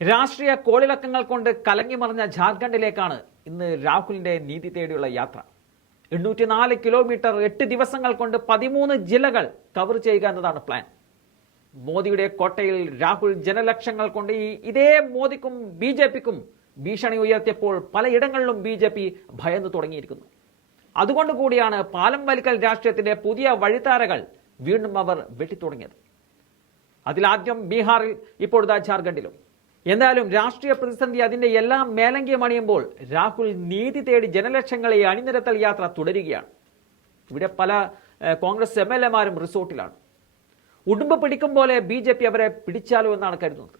രാഷ്ട്രീയ കോളിളക്കങ്ങൾ കൊണ്ട് കലങ്ങിമറിഞ്ഞ ജാർഖണ്ഡിലേക്കാണ് ഇന്ന് രാഹുലിന്റെ നീതി തേടിയുള്ള യാത്ര. 804 കിലോമീറ്റർ 8 ദിവസങ്ങൾ കൊണ്ട് 13 ജില്ലകൾ കവർ ചെയ്യുക എന്നതാണ് പ്ലാൻ. മോദിയുടെ കോട്ടയിൽ രാഹുൽ ജനലക്ഷങ്ങൾ കൊണ്ട് ഇതേ മോദിക്കും ബി ജെ പിക്കും ഭീഷണി ഉയർത്തിയപ്പോൾ പലയിടങ്ങളിലും ബി ജെ പി ഭയന്നു തുടങ്ങിയിരിക്കുന്നു. അതുകൊണ്ട് കൂടിയാണ് പാലം വലിക്കൽ രാഷ്ട്രീയത്തിന്റെ പുതിയ വഴിത്താരകൾ വീണ്ടും അവർ വെട്ടിത്തുടങ്ങിയത്. അതിലാദ്യം ബീഹാറിൽ, ഇപ്പോഴത്തെ ജാർഖണ്ഡിലും. എന്തായാലും രാഷ്ട്രീയ പ്രതിസന്ധി അതിന്റെ എല്ലാം മേലങ്കിയം അണിയുമ്പോൾ രാഹുൽ നീതി തേടി ജനലക്ഷങ്ങളെ അണിനിരത്തൽ യാത്ര തുടരുകയാണ്. ഇവിടെ പല കോൺഗ്രസ് MLA-മാരും റിസോർട്ടിലാണ്. ഉടുമ്പ് പിടിക്കും പോലെ ബി ജെ പി അവരെ പിടിച്ചാലോ എന്നാണ് കരുതുന്നത്.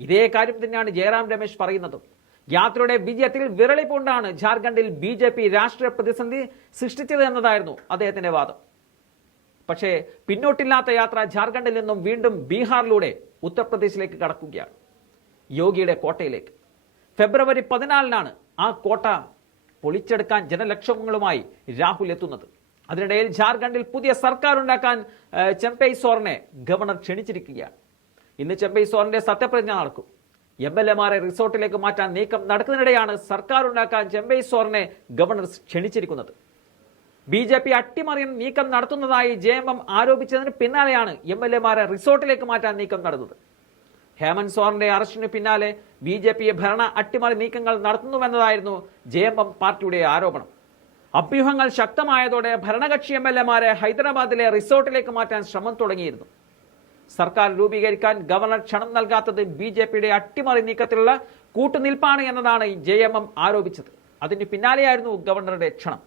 ഇതേ കാര്യം തന്നെയാണ് ജയറാം രമേശ് പറയുന്നതും. യാത്രയുടെ വിജയത്തിൽ വിരളി കൊണ്ടാണ് ജാർഖണ്ഡിൽ ബി ജെ പി രാഷ്ട്രീയ പ്രതിസന്ധി സൃഷ്ടിച്ചത് എന്നതായിരുന്നു അദ്ദേഹത്തിന്റെ വാദം. പക്ഷേ പിന്നോട്ടില്ലാത്ത യാത്ര ജാർഖണ്ഡിൽ നിന്നും വീണ്ടും ബീഹാറിലൂടെ ഉത്തർപ്രദേശിലേക്ക് കടക്കുകയാണ്, യോഗിയുടെ കോട്ടയിലേക്ക്. ഫെബ്രുവരി 14-നാണ് ആ കോട്ട പൊളിച്ചെടുക്കാൻ ജനലക്ഷങ്ങളുമായി രാഹുൽ എത്തുന്നത്. അതിനിടയിൽ ജാർഖണ്ഡിൽ പുതിയ സർക്കാർ ഉണ്ടാക്കാൻ ചെമ്പൈ സോറനെ ഗവർണർ ക്ഷണിച്ചിരിക്കുകയാണ്. ഇന്ന് ചെമ്പൈ സോറന്റെ സത്യപ്രതിജ്ഞ നടക്കും. MLA-മാരെ റിസോർട്ടിലേക്ക് മാറ്റാൻ നീക്കം നടക്കുന്നതിനിടെയാണ് സർക്കാർ ഉണ്ടാക്കാൻ ചെമ്പൈ സോറനെ ഗവർണർ ക്ഷണിച്ചിരിക്കുന്നത്. BJP അട്ടിമറിയൻ നീക്കം നടത്തുന്നതായി JMM ആരോപിച്ചതിന് പിന്നാലെയാണ് MLA-മാരെ റിസോർട്ടിലേക്ക് മാറ്റാൻ നീക്കം നടന്നത്. ഹേമന്ത് സോറന്റെ അറസ്റ്റിന് പിന്നാലെ BJP ഭരണ അട്ടിമറി നീക്കങ്ങൾ നടത്തുന്നുവെന്നതായിരുന്നു JMM പാർട്ടിയുടെ ആരോപണം. അഭ്യൂഹങ്ങൾ ശക്തമായതോടെ ഭരണകക്ഷി MLA-മാരെ ഹൈദരാബാദിലെ റിസോർട്ടിലേക്ക് മാറ്റാൻ ശ്രമം തുടങ്ങിയിരുന്നു. സർക്കാർ രൂപീകരിക്കാൻ ഗവർണർ ക്ഷണം നൽകാത്തത് BJP-യുടെ അട്ടിമറി നീക്കത്തിലുള്ള കൂട്ടുനിൽപ്പാണ് എന്നതാണ് JMM ആരോപിച്ചത്. അതിന് പിന്നാലെയായിരുന്നു ഗവർണറുടെ ക്ഷണം.